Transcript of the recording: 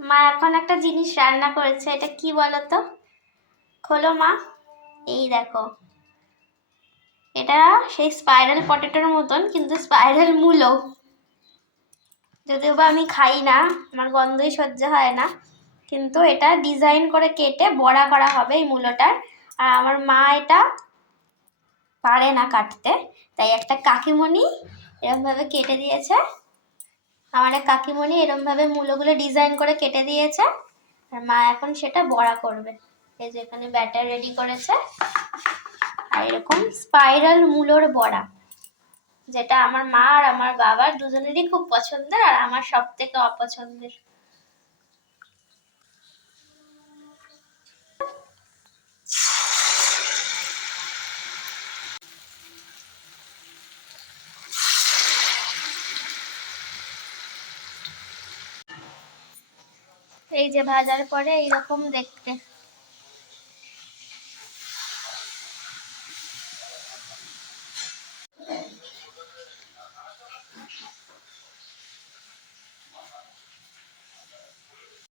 মা এখন একটা জিনিস রান্না করেছে, এটা কি বলতো? খোলো মা, এই দেখো। এটা সেই স্পাইরাল পটেটোর মতন, কিন্তু স্পাইরাল মূলো। যদিও বা আমি খাই না, আমার গন্ধই সহ্য হয় না, কিন্তু এটা ডিজাইন করে কেটে বড়া করা হবে এই মূলোটার। আর আমার মা এটা পারে না কাটতে, তাই একটা কাকিমণি এরমভাবে কেটে দিয়েছে। আমার এক কাকিমণি এরমভাবে মূলোগুলো ডিজাইন করে কেটে দিয়েছে, আর মা এখন সেটা বড়া করবে। এই যে এখানে ব্যাটার রেডি করেছে, আর এরকম স্পাইরাল মূলোর বড়া, যেটা আমার মা আর আমার বাবার দুজনেরই খুব পছন্দের, আর আমার সব থেকে অপছন্দের। এই যে ভাজার পরে এইরকম দেখতে।